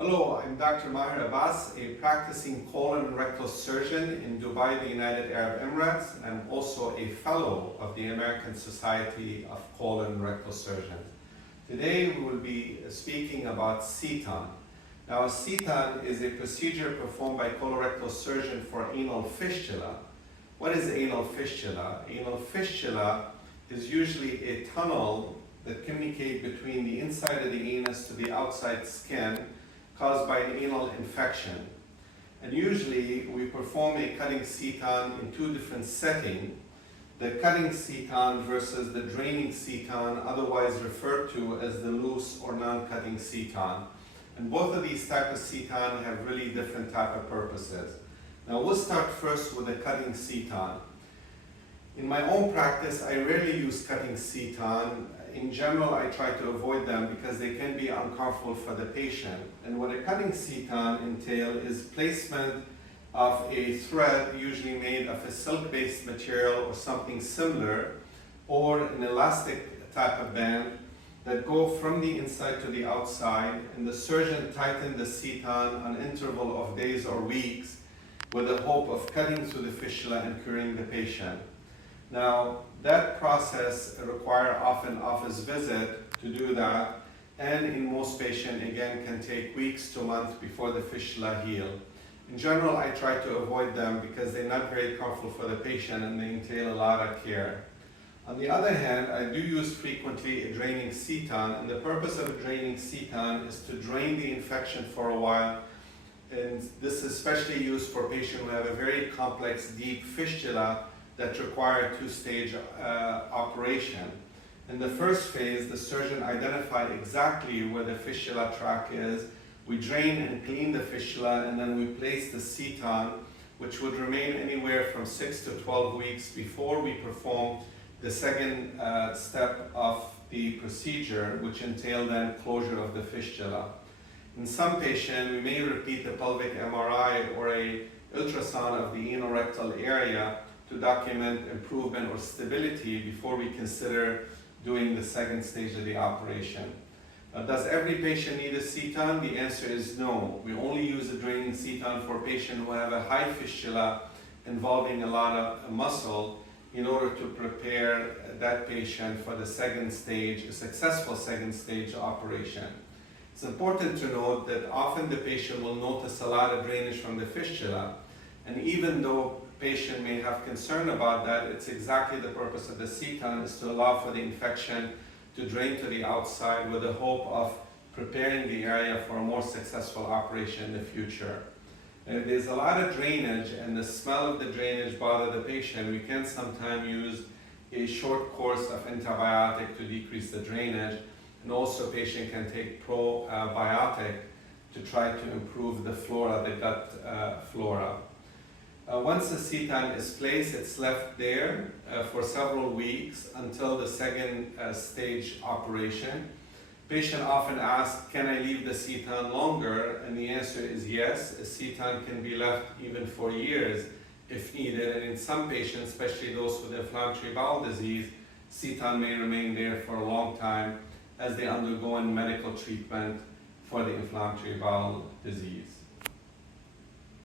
Hello, I'm Dr. Maher Abbas, a practicing colon and rectal surgeon in Dubai, the United Arab Emirates, and I'm also a fellow of the American Society of Colon and Rectal Surgeons. Today we will be speaking about Seton. Now, a Seton is a procedure performed by colorectal surgeon for anal fistula. What is anal fistula? Anal fistula is usually a tunnel that communicates between the inside of the anus to the outside skin caused by an anal infection. And usually we perform a cutting Seton in two different settings. The cutting Seton versus the draining Seton, otherwise referred to as the loose or non-cutting Seton. And both of these types of Seton have really different type of purposes. Now we'll start first with the cutting Seton. In my own practice, I rarely use cutting Seton. In general, I try to avoid them because they can be uncomfortable for the patient. And what a cutting Seton entails is placement of a thread, usually made of a silk-based material or something similar, or an elastic type of band that go from the inside to the outside, and the surgeon tightens the Seton on an interval of days or weeks with the hope of cutting through the fistula and curing the patient. Now, that process requires often office visit to do that, and in most patients, again, can take weeks to months before the fistula heal. In general, I try to avoid them because they're not very comfortable for the patient and they entail a lot of care. On the other hand, I do use frequently a draining Seton, and the purpose of a draining Seton is to drain the infection for a while. And this is especially used for patients who have a very complex, deep fistula that require a two-stage operation. In the first phase, the surgeon identified exactly where the fistula tract is. We drain and clean the fistula, and then we place the Seton, which would remain anywhere from 6 to 12 weeks before we perform the second step of the procedure, which entail then closure of the fistula. In some patients, we may repeat the pelvic MRI or a ultrasound of the anorectal area to document improvement or stability before we consider doing the second stage of the operation. Does every patient need a Seton? The answer is no. We only use a draining Seton for patients who have a high fistula involving a lot of muscle in order to prepare that patient for the second stage, a successful second stage operation. It's important to note that often the patient will notice a lot of drainage from the fistula, and even though patient may have concern about that, it's exactly the purpose of the Seton, is to allow for the infection to drain to the outside with the hope of preparing the area for a more successful operation in the future. And if there's a lot of drainage and the smell of the drainage bother the patient, we can sometimes use a short course of antibiotic to decrease the drainage, and also patient can take probiotic to try to improve the flora, the gut flora. Once the Seton is placed, it's left there for several weeks until the second stage operation. Patient often asks, can I leave the Seton longer? And the answer is yes. A Seton can be left even for years if needed. And in some patients, especially those with inflammatory bowel disease, Seton may remain there for a long time as they undergo medical treatment for the inflammatory bowel disease.